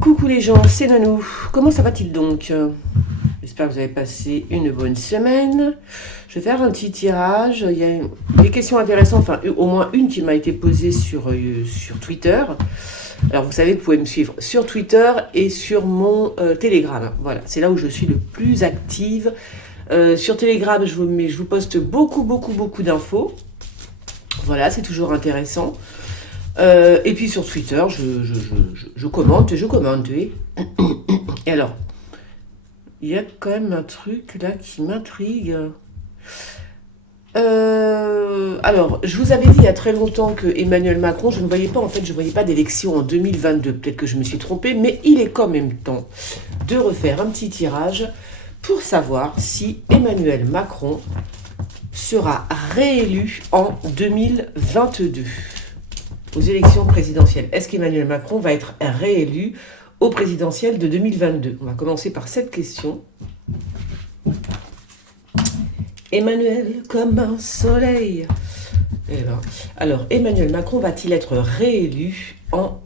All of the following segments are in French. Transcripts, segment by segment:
Coucou les gens, c'est Nanou. Comment ça va-t-il donc? J'espère que vous avez passé une bonne semaine. Je vais faire un petit tirage. Il y a des questions intéressantes, enfin au moins une qui m'a été posée sur Twitter. Alors vous savez, vous pouvez me suivre sur Twitter et sur mon Telegram. Voilà, c'est là où je suis le plus active. Sur Telegram, je vous poste beaucoup d'infos. Voilà, c'est toujours intéressant. Et puis sur Twitter, je commente, oui. Et alors, il y a quand même un truc là qui m'intrigue. Alors, je vous avais dit il y a très longtemps que Emmanuel Macron, je ne voyais pas, en fait, je ne voyais pas d'élection en 2022. Peut-être que je me suis trompée, mais il est quand même temps de refaire un petit tirage pour savoir si Emmanuel Macron sera réélu en 2022 aux élections présidentielles. Est-ce qu'Emmanuel Macron va être réélu au présidentiel de 2022? On va commencer par cette question. Emmanuel comme un soleil. Alors, Emmanuel Macron va-t-il être réélu en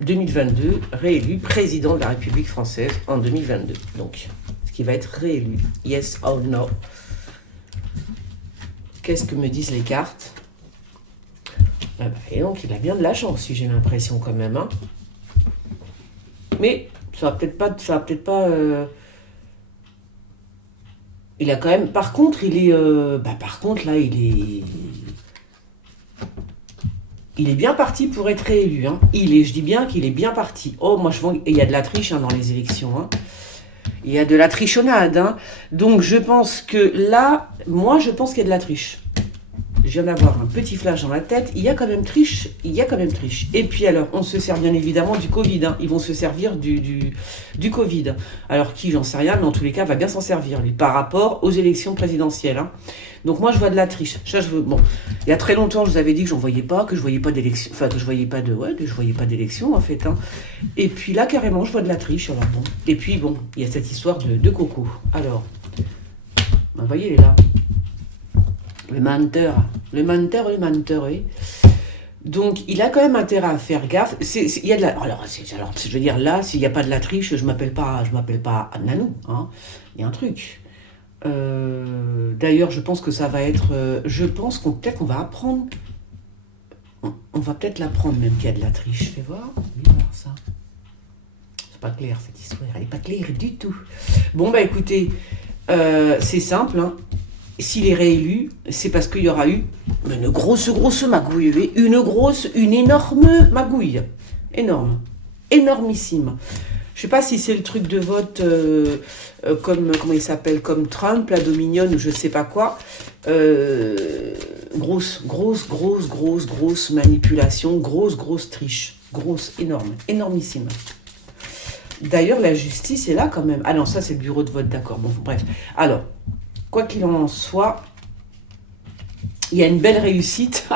2022, réélu président de la République française en 2022? Donc, est-ce qu'il va être réélu? Yes or no? Qu'est-ce que me disent les cartes? Et donc, il a bien de la chance, si j'ai l'impression quand même. Hein. Mais ça va peut-être pas. Il a quand même. Par contre, il est. Par contre, là, il est bien parti pour être réélu. Hein. Je dis bien qu'il est bien parti. Oh, moi, je vois. Il y a de la triche dans les élections. Hein. Il y a de la trichonnade. Hein. Donc, je pense que là, je pense qu'il y a de la triche. Je viens d'avoir un petit flash dans la tête, il y a quand même triche. Et puis alors, on se sert bien évidemment du Covid, hein. Ils vont se servir du Covid. Alors qui, j'en sais rien, mais en tous les cas, va bien s'en servir, lui, par rapport aux élections présidentielles. Hein. Donc moi, je vois de la triche. Bon, il y a très longtemps, je vous avais dit que j'en voyais pas, que je voyais pas d'élection, enfin que je voyais pas d'élection en fait. Hein. Et puis là, carrément, je vois de la triche. Alors bon. Et puis bon, il y a cette histoire de coco. Alors, vous voyez, il est là. Le menteur, oui. Donc, il a quand même intérêt à faire gaffe. Il y a de la. Alors, je veux dire, là, s'il n'y a pas de la triche, je m'appelle pas Nanou. Hein. Il y a un truc. D'ailleurs, je pense que ça va être. Je pense qu'on va apprendre. On va peut-être l'apprendre même qu'il y a de la triche. Fais voir. Viens voir ça. C'est pas clair cette histoire. Elle n'est pas claire du tout. Bon, bah écoutez, c'est simple. Hein. S'il est réélu, c'est parce qu'il y aura eu une grosse magouille, oui. Une énorme magouille. Énorme. Énormissime. Je sais pas si c'est le truc de vote comme, comment il s'appelle, comme Trump, la Dominion ou je sais pas quoi. Grosse manipulation, grosse triche. Grosse, énorme, énormissime. D'ailleurs, la justice est là quand même. Ah non, ça c'est le bureau de vote, d'accord. Bon, bref. Alors, quoi qu'il en soit, il y a une belle réussite.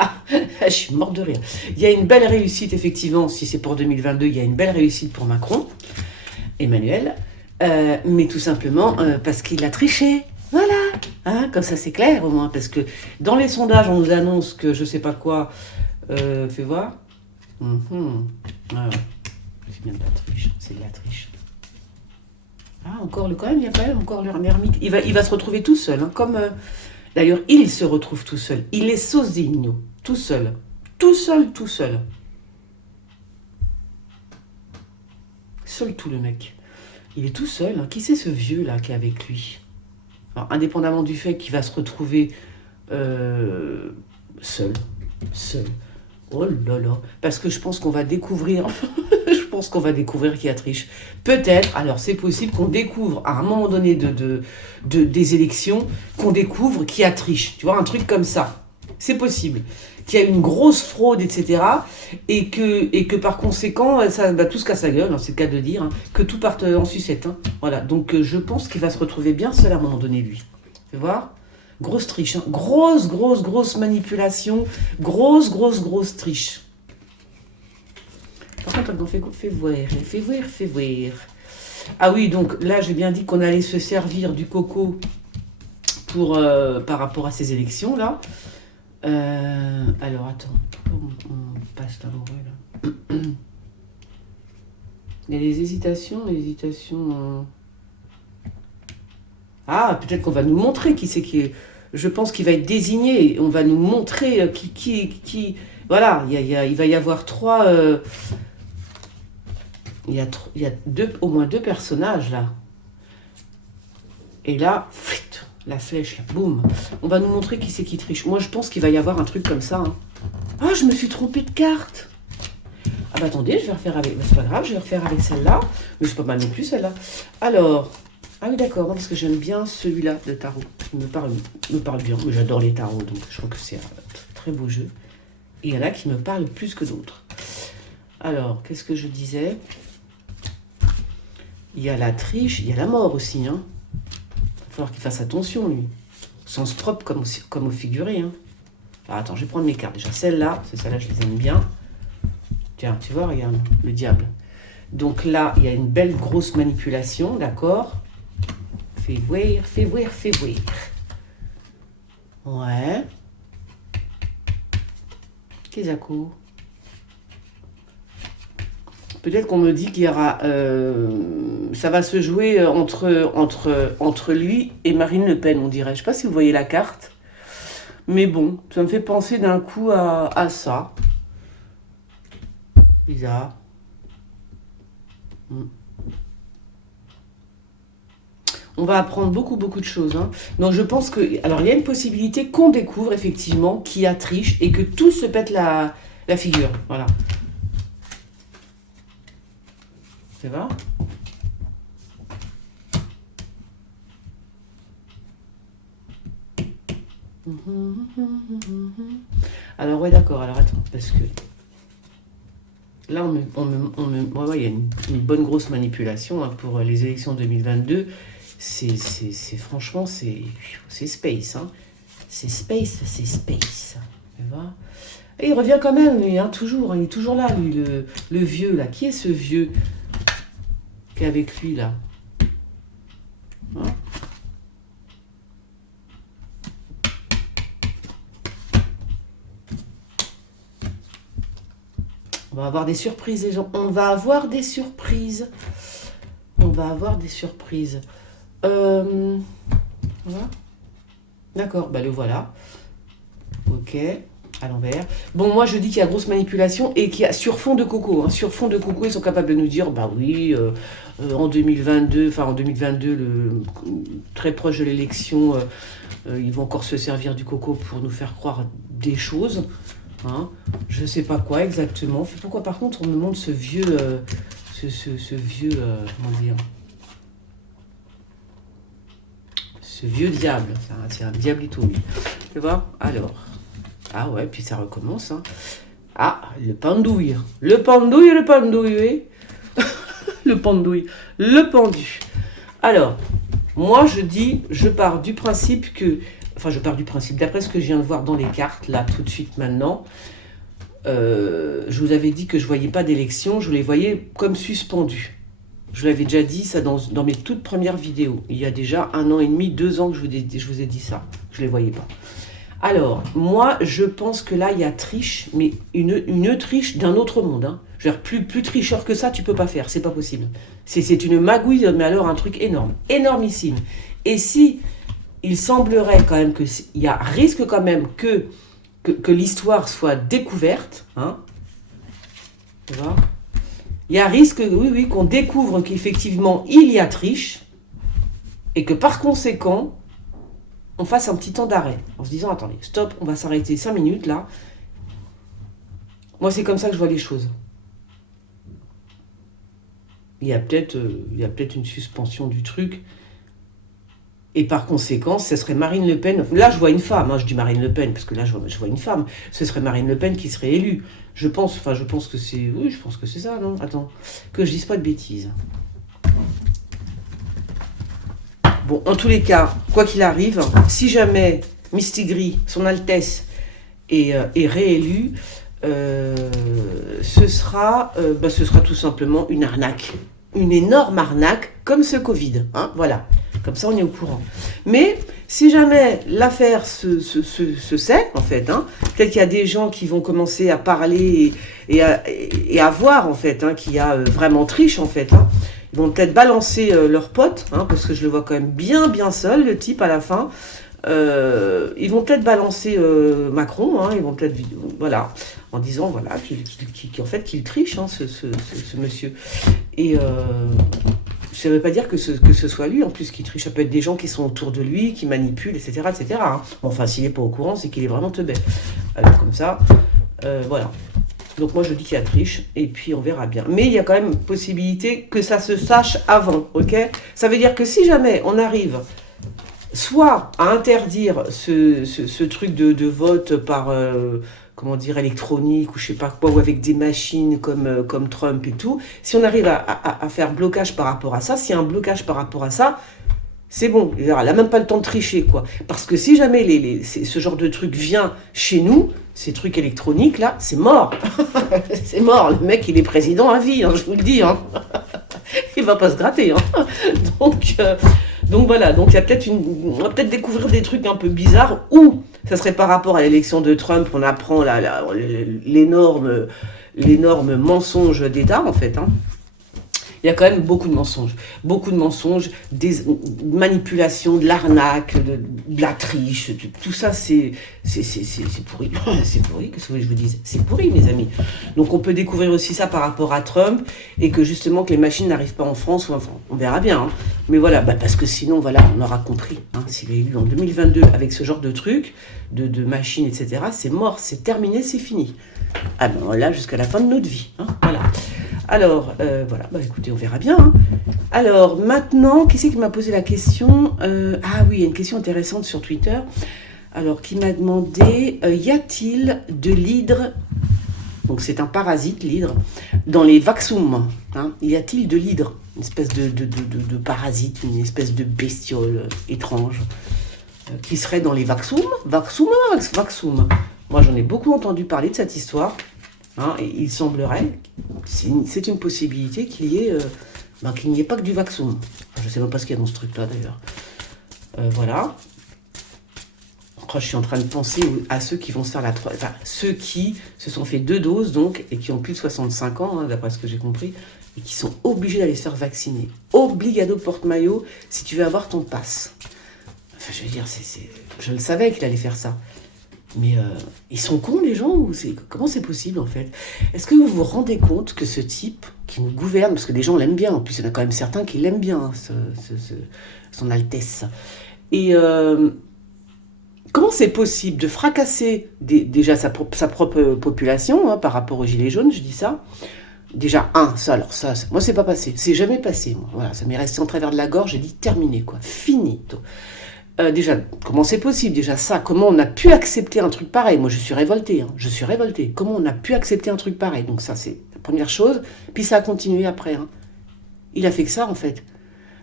Je suis morte de rire. Il y a une belle réussite, effectivement, si c'est pour 2022, il y a une belle réussite pour Macron, Emmanuel, mais tout simplement parce qu'il a triché. Voilà, hein, comme ça c'est clair au moins, parce que dans les sondages, on nous annonce que je sais pas quoi. Fais voir. Ah, c'est bien de la triche, c'est de la triche. Ah, il y a quand même encore l'ermite. Il va se retrouver tout seul. Hein, d'ailleurs, il se retrouve tout seul. Il est sozinho, tout seul. Tout seul. Seul tout le mec. Il est tout seul. Hein. Qui c'est ce vieux là qui est avec lui? Alors, indépendamment du fait qu'il va se retrouver seul. Oh là là. Parce que je pense qu'on va découvrir... qu'il y a triche. Peut-être, alors c'est possible qu'on découvre à un moment donné des élections, qu'on découvre qu'il y a triche. Tu vois, un truc comme ça. C'est possible. Qu'il y a une grosse fraude, etc. Et que par conséquent, tout se casse la gueule, hein, c'est le cas de dire, hein, que tout parte en sucette. Hein. Voilà. Donc je pense qu'il va se retrouver bien seul à un moment donné, lui. Tu vois ? Grosse triche. Hein. Grosse manipulation. Grosse triche. Par contre, fais voir. Ah oui, donc là, j'ai bien dit qu'on allait se servir du coco par rapport à ces élections-là. Alors, attends, pourquoi on passe l'amoureux, là? Il y a des hésitations, Ah, peut-être qu'on va nous montrer qui c'est qui est... Je pense qu'il va être désigné. On va nous montrer qui... Voilà, il va y avoir trois... Il y a au moins deux personnages, là. Et là, la flèche, là, boum. On va nous montrer qui c'est qui triche. Moi, je pense qu'il va y avoir un truc comme ça. Hein. Ah, je me suis trompée de carte. Ah bah attendez, je vais refaire avec... C'est pas grave, je vais refaire avec celle-là. Mais c'est pas mal non plus, celle-là. Alors... Ah oui, d'accord, parce que j'aime bien celui-là de tarot. Il me parle bien. Mais j'adore les tarots, donc je trouve que c'est un très beau jeu. Et il y en a qui me parlent plus que d'autres. Alors, qu'est-ce que je disais? Il y a la triche, il y a la mort aussi. Hein. Il va falloir qu'il fasse attention, lui. Sens propre comme au figuré. Hein. Alors, attends, je vais prendre mes cartes. Déjà, celle-là, c'est celle-là, je les aime bien. Tiens, tu vois, regarde, le diable. Donc là, il y a une belle grosse manipulation, d'accord? Fais voir. Ouais. Qu'est-ce que peut-être qu'on me dit qu'il y aura... ça va se jouer entre lui et Marine Le Pen, on dirait. Je ne sais pas si vous voyez la carte. Mais bon, ça me fait penser d'un coup à ça. Bizarre. On va apprendre beaucoup de choses. Hein. Donc je pense que... Alors il y a une possibilité qu'on découvre effectivement qui a triche et que tout se pète la figure. Voilà. Ça va? Alors ouais d'accord, alors attends, parce que... Là, il y a une bonne grosse manipulation hein, pour les élections 2022. Franchement, c'est space. Hein. C'est space. Et il revient quand même, lui, hein, toujours. Hein, il est toujours là, lui, le vieux, là. Qui est ce vieux qui est avec lui, là hein? On va avoir des surprises, les gens. On va avoir des surprises. Voilà. D'accord, bah le voilà. Ok, à l'envers. Bon, moi je dis qu'il y a grosse manipulation et qu'il y a sur fond de coco. Hein. Sur fond de coco, ils sont capables de nous dire, bah oui, en 2022, très proche de l'élection, ils vont encore se servir du coco pour nous faire croire des choses. Hein. Je ne sais pas quoi exactement. Pourquoi par contre on me montre ce vieux... comment dire, ce vieux diable. C'est un diablito, lui. Tu vois? Alors. Ah ouais, puis ça recommence. Hein. Ah, le pendouille. Le pendouille, oui. Le pendu. Alors, moi je pars du principe que... Enfin, d'après ce que je viens de voir dans les cartes, là, tout de suite, maintenant, je vous avais dit que je ne voyais pas d'élection, je les voyais comme suspendus. Je vous l'avais déjà dit ça dans mes toutes premières vidéos. Il y a déjà 1 an et demi, 2 ans que je vous ai dit ça. Je ne les voyais pas. Alors, moi, je pense que là, il y a triche, mais une triche d'un autre monde. Hein. Je veux dire, plus tricheur que ça, tu ne peux pas faire, c'est pas possible. C'est une magouille, mais alors un truc énorme, énormissime. Et si... il semblerait quand même qu'il y a risque quand même que l'histoire soit découverte. Hein. Tu vois ? Il y a risque, oui, qu'on découvre qu'effectivement il y a triche et que par conséquent, on fasse un petit temps d'arrêt en se disant, attendez, stop, on va s'arrêter 5 minutes là. Moi, c'est comme ça que je vois les choses. Il y a peut-être une suspension du truc. Et par conséquent, ce serait Marine Le Pen. Là, je vois une femme. Hein, je dis Marine Le Pen parce que là, je vois une femme. Ce serait Marine Le Pen qui serait élue. Je pense que c'est... Oui, je pense que c'est ça, non? Attends, que je dise pas de bêtises. Bon, en tous les cas, quoi qu'il arrive, si jamais Mistigris, son Altesse, est réélue, ce sera tout simplement une arnaque. Une énorme arnaque, comme ce Covid. Hein, voilà. Comme ça, on est au courant. Mais si jamais l'affaire se sait, en fait, hein, peut-être qu'il y a des gens qui vont commencer à parler et à voir, en fait, hein, qu'il y a vraiment triche, en fait. Hein. Ils vont peut-être balancer leurs potes, hein, parce que je le vois quand même bien seul, le type, à la fin. Ils vont peut-être balancer Macron, hein, ils vont peut-être, voilà, en disant, voilà, qu'en fait, qu'il triche, hein, ce monsieur. Et ça ne veut pas dire que ce soit lui, en plus, qui triche. Ça peut être des gens qui sont autour de lui, qui manipulent, etc., etc. Hein. Bon, enfin, s'il n'est pas au courant, c'est qu'il est vraiment teubé. Alors, comme ça, voilà. Donc, moi, je dis qu'il y a triche, et puis on verra bien. Mais il y a quand même possibilité que ça se sache avant, ok? Ça veut dire que si jamais on arrive soit à interdire ce truc de vote par... comment dire, électronique ou je sais pas quoi, ou avec des machines comme Trump et tout, si on arrive à faire blocage par rapport à ça, s'il y a un blocage par rapport à ça, c'est bon, elle n'a même pas le temps de tricher, quoi. Parce que si jamais ce genre de truc vient chez nous, ces trucs électroniques, là, c'est mort. C'est mort, le mec, il est président à vie, hein, je vous le dis. Hein. Il va pas se gratter. Hein. Donc voilà, donc il y a on va peut-être découvrir des trucs un peu bizarres, ou ça serait par rapport à l'élection de Trump, on apprend l'énorme mensonge d'État, en fait. Hein. Il y a quand même beaucoup de mensonges, des manipulations, de l'arnaque, de la triche, tout ça, c'est pourri. C'est pourri, qu'est-ce que je vous dise? C'est pourri, mes amis. Donc on peut découvrir aussi ça par rapport à Trump, et que justement que les machines n'arrivent pas en France, ou enfin, on verra bien. Hein. Mais voilà, parce que sinon, voilà, on aura compris. Hein, s'il est élu en 2022 avec ce genre de trucs, de machines, etc., c'est mort, c'est terminé, c'est fini. Ah ben là, jusqu'à la fin de notre vie. Hein, voilà. Alors, voilà, écoutez, on verra bien. Hein. Alors, maintenant, qui c'est qui m'a posé la question Ah oui, il y a une question intéressante sur Twitter. Alors, qui m'a demandé, y a-t-il de l'hydre, donc c'est un parasite, l'hydre, dans les vaxums, hein, y a-t-il de l'hydre, une espèce de parasite, une espèce de bestiole étrange, qui serait dans les vaxums. Moi, j'en ai beaucoup entendu parler de cette histoire. Hein, et il semblerait, c'est une possibilité qu'il n'y ait pas que du vaccum. Je ne sais même pas ce qu'il y a dans ce truc-là d'ailleurs. Voilà. Après, je suis en train de penser à ceux qui vont se faire ceux qui se sont fait 2 doses donc, et qui ont plus de 65 ans, hein, d'après ce que j'ai compris, et qui sont obligés d'aller se faire vacciner. Obligado porte-maillot si tu veux avoir ton pass. Enfin, je veux dire, je le savais qu'il allait faire ça. Mais ils sont cons, les gens, ou comment c'est possible, en fait? Est-ce que vous vous rendez compte que ce type qui nous gouverne, parce que les gens l'aiment bien, en plus, il y en a quand même certains qui l'aiment bien, son Altesse. Et comment c'est possible de fracasser déjà sa propre population, hein, par rapport aux Gilets jaunes, je dis ça. Déjà, moi, c'est pas passé. C'est jamais passé, moi. Voilà, ça m'est resté en travers de la gorge, j'ai dit terminé, quoi. Finito. Déjà, comment c'est possible? Déjà ça, comment on a pu accepter un truc pareil? Moi, je suis révoltée. Hein. Je suis révoltée. Comment on a pu accepter un truc pareil? Donc ça, c'est la première chose. Puis ça a continué après. Hein. Il a fait que ça, en fait.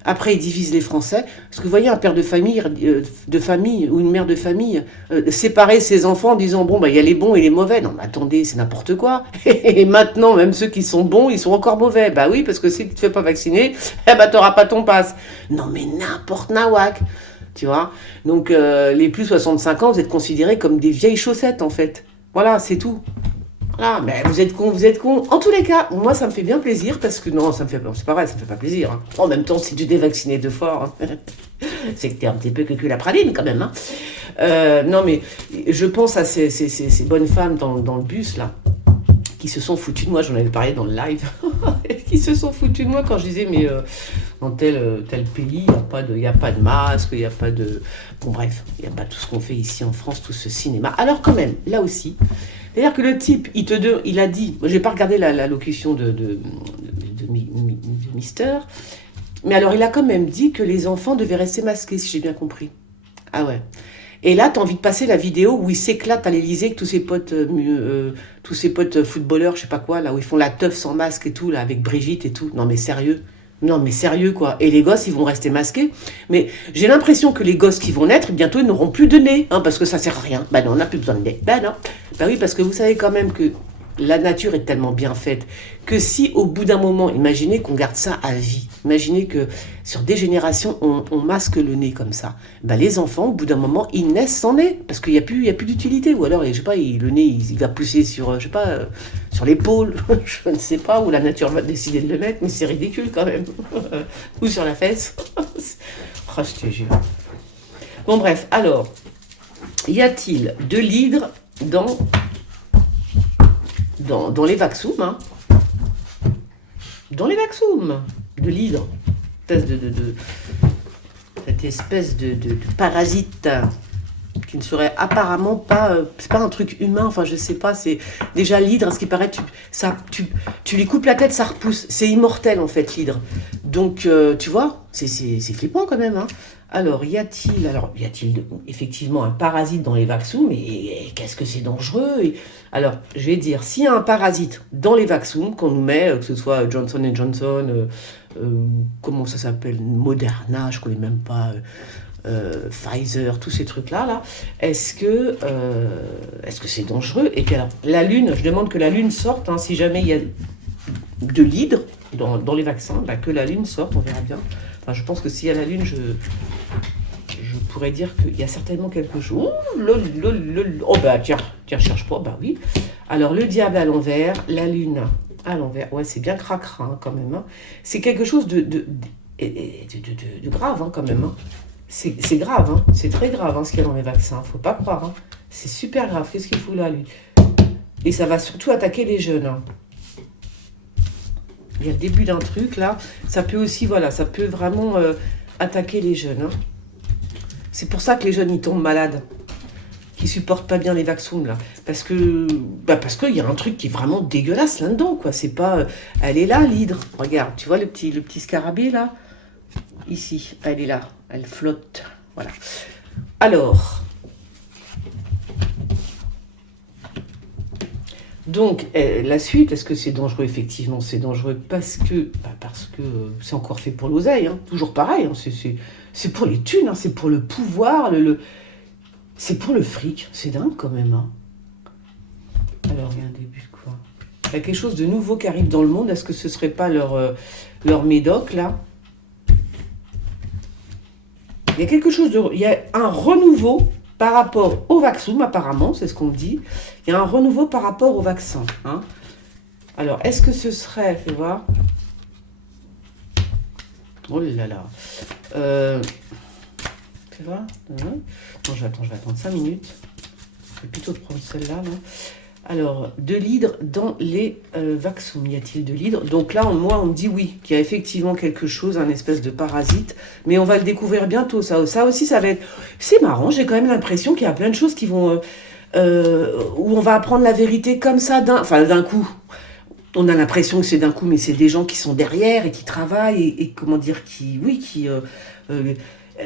Après, il divise les Français. Parce que vous voyez, un père de famille ou une mère de famille séparer ses enfants en disant, bon, il y a les bons et les mauvais. Non, mais attendez, c'est n'importe quoi. Et maintenant, même ceux qui sont bons, ils sont encore mauvais. Bah oui, parce que si tu ne te fais pas vacciner, tu n'auras pas ton pass. Non, mais n'importe nawak. Tu vois, donc les plus 65 ans, vous êtes considérés comme des vieilles chaussettes, en fait. Voilà, c'est tout. Voilà, mais vous êtes cons. En tous les cas, moi, ça me fait bien plaisir, parce que non, c'est pas vrai, ça me fait pas plaisir. Hein. En même temps, si tu t'es vacciné 2 fois, hein, c'est que t'es un petit peu que la praline, quand même. Hein. Non, mais je pense à ces bonnes femmes dans le bus, là, qui se sont foutues de moi, j'en avais parlé dans le live, qui se sont foutues de moi quand je disais, mais dans tel pays, il n'y a pas de masque, il n'y a pas de... Bon bref, il n'y a pas tout ce qu'on fait ici en France, tout ce cinéma. Alors quand même, là aussi, c'est-à-dire que le type, il a dit, moi j'ai pas regardé la locution de Mister, mais alors il a quand même dit que les enfants devaient rester masqués, si j'ai bien compris. Ah ouais. Et là, t'as envie de passer la vidéo où il s'éclate à l'Élysée avec tous ses potes footballeurs, je sais pas quoi, là, où ils font la teuf sans masque et tout, là, avec Brigitte et tout. Non, mais sérieux, quoi. Et les gosses, ils vont rester masqués. Mais j'ai l'impression que les gosses qui vont naître, bientôt, ils n'auront plus de nez, hein, parce que ça sert à rien. Bah non, on n'a plus besoin de nez. Bah non. Bah oui, parce que vous savez quand même que la nature est tellement bien faite que si au bout d'un moment, imaginez qu'on garde ça à vie, imaginez que sur des générations, on masque le nez comme ça, ben les enfants, au bout d'un moment, ils naissent sans nez, parce qu'il n'y a plus d'utilité, ou alors, je sais pas, le nez, il va pousser sur, je sais pas, sur l'épaule, je ne sais pas, où la nature va décider de le mettre, mais c'est ridicule quand même, ou sur la fesse, oh, je te jure. Bon bref, alors, y a-t-il de l'hydre dans les vaccums, hein. Dans les vaccums, de l'hydre, cette espèce de parasite qui ne serait apparemment pas, c'est pas un truc humain, enfin je sais pas, c'est déjà l'hydre, à ce qui paraît, tu lui coupes la tête, ça repousse, c'est immortel en fait l'hydre. Donc tu vois, c'est flippant quand même, hein. Alors, y a-t-il effectivement un parasite dans les vaccums, mais qu'est-ce que c'est dangereux? Alors, je vais dire, s'il y a un parasite dans les vaccums qu'on nous met, que ce soit Johnson Johnson, comment ça s'appelle, Moderna, je connais même pas, Pfizer, tous ces trucs-là, là, est-ce que c'est dangereux? Et puis alors, la Lune, je demande que la Lune sorte, hein, si jamais il y a de l'hydre dans les vaccins, bah, que la Lune sorte, on verra bien. Enfin, je pense que s'il y a la Lune, je pourrais dire qu'il y a certainement quelque chose. Oh bah tiens, cherche pas, bah oui. Alors le diable à l'envers, la Lune à l'envers, ouais, c'est bien cracra hein, quand même. Hein. C'est quelque chose de grave hein, quand même. Hein. C'est grave, hein. C'est très grave hein, ce qu'il y a dans les vaccins, faut pas croire. Hein. C'est super grave, qu'est-ce qu'il fout là lui? Et ça va surtout attaquer les jeunes. Hein. Il y a le début d'un truc là, ça peut aussi, voilà, ça peut vraiment attaquer les jeunes. Hein. C'est pour ça que les jeunes ils tombent malades, qui supportent pas bien les vaccins là, parce qu'il y a un truc qui est vraiment dégueulasse là-dedans quoi. C'est pas, elle est là l'hydre, regarde, tu vois le petit scarabée là, ici, elle est là, elle flotte, voilà. Alors. Donc, la suite, est-ce que c'est dangereux? Effectivement, c'est dangereux parce que c'est encore fait pour l'oseille, hein. Toujours pareil, hein. C'est pour les thunes, hein. C'est pour le pouvoir, c'est pour le fric, c'est dingue quand même. Hein. Alors, il y a un début de quoi? Il y a quelque chose de nouveau qui arrive dans le monde, est-ce que ce serait pas leur médoc, là? Il y a quelque chose il y a un renouveau par rapport au vaccin, apparemment, c'est ce qu'on me dit. Il y a un renouveau par rapport au vaccin. Hein. Alors, est-ce que ce serait, fais voir. Oh là là. Fais voir. Non, je vais attendre 5 minutes. Je vais plutôt prendre celle-là. Là. Alors, de l'hydre dans les vaccins. Y a-t-il de l'hydre? Donc là, moi, on me dit oui, qu'il y a effectivement quelque chose, un espèce de parasite. Mais on va le découvrir bientôt. Ça aussi, ça va être... C'est marrant, j'ai quand même l'impression qu'il y a plein de choses qui vont... où on va apprendre la vérité comme ça, d'un coup. On a l'impression que c'est d'un coup, mais c'est des gens qui sont derrière et qui travaillent et comment dire,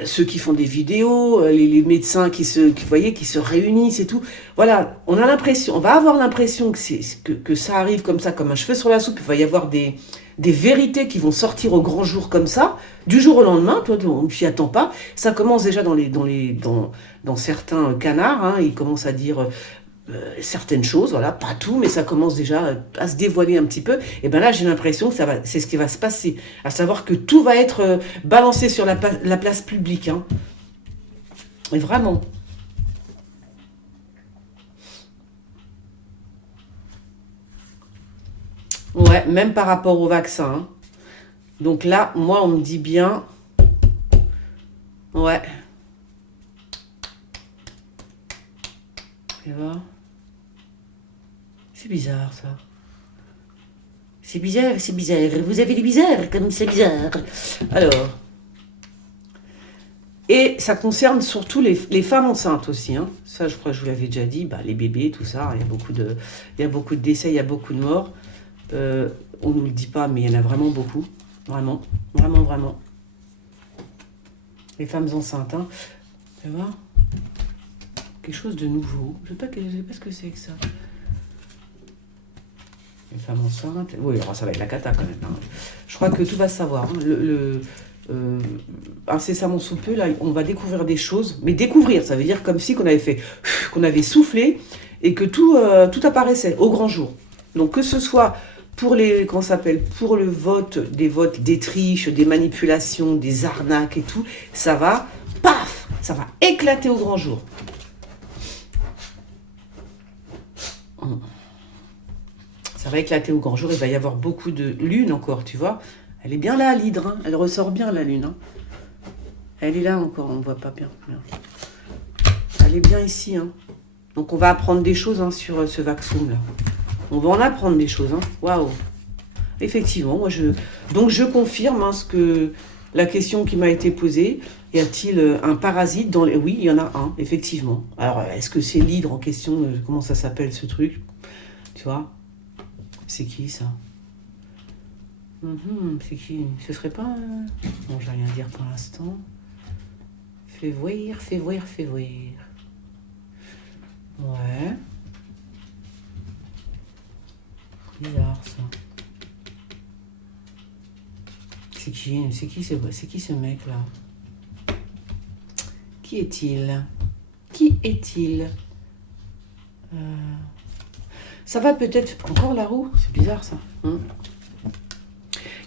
ceux qui font des vidéos, les médecins qui se réunissent et tout. Voilà, on va avoir l'impression que ça arrive comme ça, comme un cheveu sur la soupe. Il va y avoir des vérités qui vont sortir au grand jour comme ça, du jour au lendemain. Toi, on ne s'y attend pas. Ça commence déjà dans certains canards. Hein, ils commencent à dire certaines choses, voilà, pas tout, mais ça commence déjà à se dévoiler un petit peu. Et ben là, j'ai l'impression que c'est ce qui va se passer, à savoir que tout va être balancé sur la place publique. Hein. Et vraiment. Ouais, même par rapport au vaccin. Hein. Donc là, moi, on me dit bien... Ouais. Tu vois ? C'est bizarre, ça. C'est bizarre. Vous avez des bizarres, comme c'est bizarre. Alors. Et ça concerne surtout les femmes enceintes aussi. Hein. Ça, je crois que je vous l'avais déjà dit. Bah, les bébés, tout ça. Il y a beaucoup de décès, il y a beaucoup de morts. On ne nous le dit pas, mais il y en a vraiment beaucoup. Vraiment. Les femmes enceintes. Hein. Tu vois ? Quelque chose de nouveau. Je ne sais pas ce que c'est que ça. Les femmes enceintes. Oui, alors ça va être la cata quand même. Hein. Je crois que tout va se savoir. Hein. Incessamment sous peu, là, on va découvrir des choses. Mais découvrir, ça veut dire comme si qu'on avait soufflé et que tout apparaissait au grand jour. Donc que ce soit pour les, comment ça s'appelle, pour le vote, des triches, des manipulations, des arnaques et tout, ça va, paf, ça va éclater au grand jour. Ça va éclater au grand jour, il va y avoir beaucoup de lune encore, tu vois. Elle est bien là, l'hydre, hein. Elle ressort bien la lune. Hein. Elle est là encore, on ne voit pas bien. Elle est bien ici. Hein. Donc on va apprendre des choses hein, sur ce Vaxum là. On va en apprendre des choses. Hein. Waouh. Effectivement, donc je confirme hein, la question qui m'a été posée. Y a-t-il un parasite dans les... Oui, il y en a un, effectivement. Alors, est-ce que c'est l'hydre en question? Comment ça s'appelle ce truc? Tu vois? C'est qui ça? C'est qui? Ce serait pas... Non, je vais rien dire pour l'instant. Fais voir. Ouais. Bizarre ça. C'est qui ce mec là? Qui est-il? Ça va peut-être... Encore la roue? C'est bizarre ça.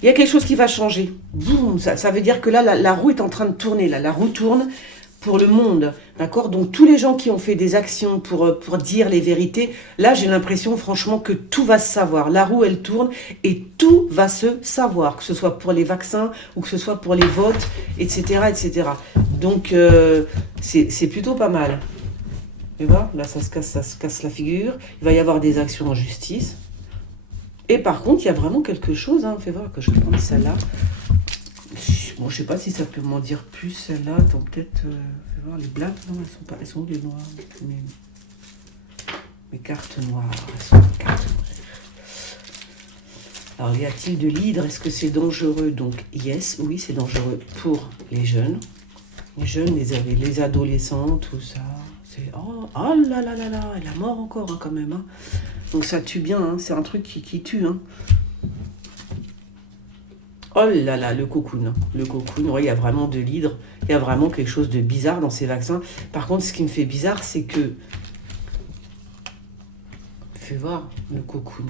Il y a quelque chose qui va changer. Boum, ça veut dire que là, la roue est en train de tourner. Là, la roue tourne pour le monde. D'accord? Donc, tous les gens qui ont fait des actions pour dire les vérités, là, j'ai l'impression, franchement, que tout va se savoir. La roue, elle tourne et tout va se savoir. Que ce soit pour les vaccins ou que ce soit pour les votes, etc. etc. Donc, c'est plutôt pas mal. Tu vois? Là, ça se casse la figure. Il va y avoir des actions en justice. Et par contre, il y a vraiment quelque chose, hein. Fais voir que je vais prendre celle-là. Bon, je sais pas si ça peut m'en dire plus, celle-là. Attends, peut-être... fais voir, les blagues, non, elles sont où les noires? Mes cartes noires, elles sont les cartes noires. Alors, y a-t-il de l'hydre? Est-ce que c'est dangereux? Donc, yes, oui, c'est dangereux pour les jeunes. Les jeunes, les adolescents, tout ça. Oh là là là là, elle a mort encore, hein, quand même, hein. Donc ça tue bien, hein. C'est un truc qui tue. Hein. Oh là là, le cocoon. Le cocoon, ouais, il y a vraiment de l'hydre. Il y a vraiment quelque chose de bizarre dans ces vaccins. Par contre, ce qui me fait bizarre, c'est que... Fais voir, le cocoon.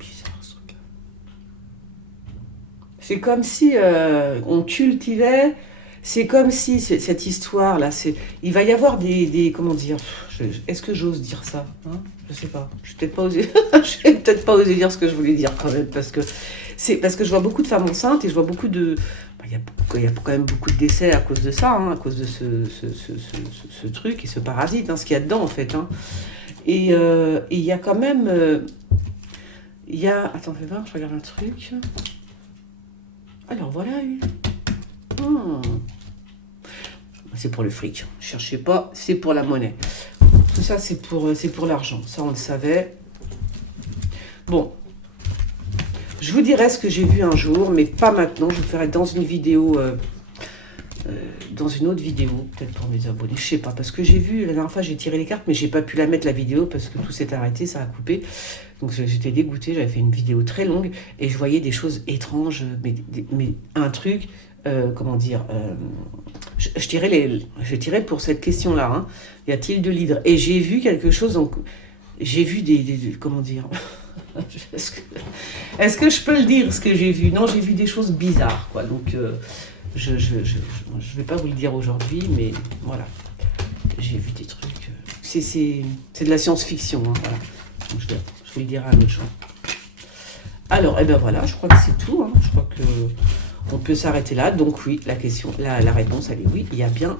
Bizarre ce truc-là. C'est comme si on cultivait... C'est comme si cette histoire-là, il va y avoir des comment dire, est-ce que j'ose dire ça, hein? Je sais pas, je vais peut-être pas oser dire ce que je voulais dire quand même, parce que je vois beaucoup de femmes enceintes et je vois beaucoup de, il y a quand même beaucoup de décès à cause de ça, hein, à cause de ce truc et ce parasite, hein, ce qu'il y a dedans en fait, hein. Et il y a quand même, attends, fais voir, je regarde un truc. Alors voilà. C'est pour le fric, cherchez pas, c'est pour la monnaie. Tout ça, c'est pour l'argent, ça on le savait. Bon, je vous dirai ce que j'ai vu un jour, mais pas maintenant, je vous ferai dans une vidéo, dans une autre vidéo, peut-être pour mes abonnés, je sais pas, parce que j'ai vu, la dernière fois j'ai tiré les cartes, mais j'ai pas pu la mettre la vidéo, parce que tout s'est arrêté, ça a coupé. Donc j'étais dégoûtée, j'avais fait une vidéo très longue, et je voyais des choses étranges, mais un truc... comment dire, je tirais pour cette question-là, hein. Y a-t-il de l'hydre? Et j'ai vu quelque chose, donc j'ai vu comment dire, est-ce que je peux le dire ce que j'ai vu? Non, j'ai vu des choses bizarres, quoi. Donc je vais pas vous le dire aujourd'hui, mais voilà, j'ai vu des trucs. C'est de la science-fiction, hein, voilà. Donc, je vous le dirai à un autre jour. Alors, ben voilà, je crois que c'est tout, hein. Je crois que on peut s'arrêter là. Donc oui, la réponse, elle est oui. Il y a bien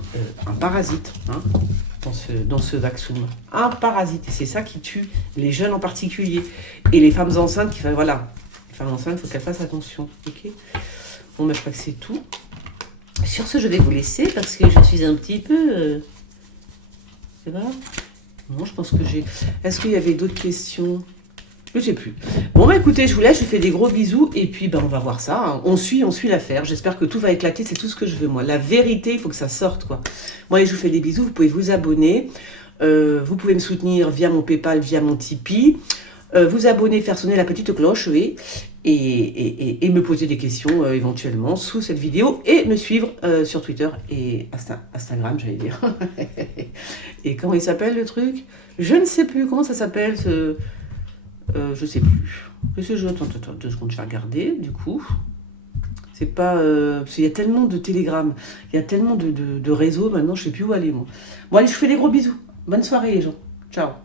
un parasite, hein, dans ce vaccin. Un parasite. Et c'est ça qui tue les jeunes en particulier. Et les femmes enceintes, voilà. Les femmes enceintes, il faut qu'elles fassent attention. Ok. Bon, ben, je crois que c'est tout. Sur ce, je vais vous laisser parce que je suis un petit peu... C'est vrai? Non, je pense que j'ai... Est-ce qu'il y avait d'autres questions? Je sais plus. Bon, bah écoutez, je vous laisse, je vous fais des gros bisous et puis on va voir ça, hein. On suit l'affaire. J'espère que tout va éclater, c'est tout ce que je veux, moi. La vérité, il faut que ça sorte, quoi. Moi, je vous fais des bisous, vous pouvez vous abonner. Vous pouvez me soutenir via mon PayPal, via mon Tipeee. vous abonner, faire sonner la petite cloche, oui, et me poser des questions éventuellement sous cette vidéo, et me suivre sur Twitter et Instagram, j'allais dire. Et comment il s'appelle le truc? Je ne sais plus comment ça s'appelle, je sais plus. Attends, 2 secondes, je vais regarder, du coup. C'est pas... parce qu'il y a tellement de télégrammes, il y a tellement de réseaux, maintenant je sais plus où aller, moi. Bon, allez, je vous fais des gros bisous. Bonne soirée, les gens. Ciao.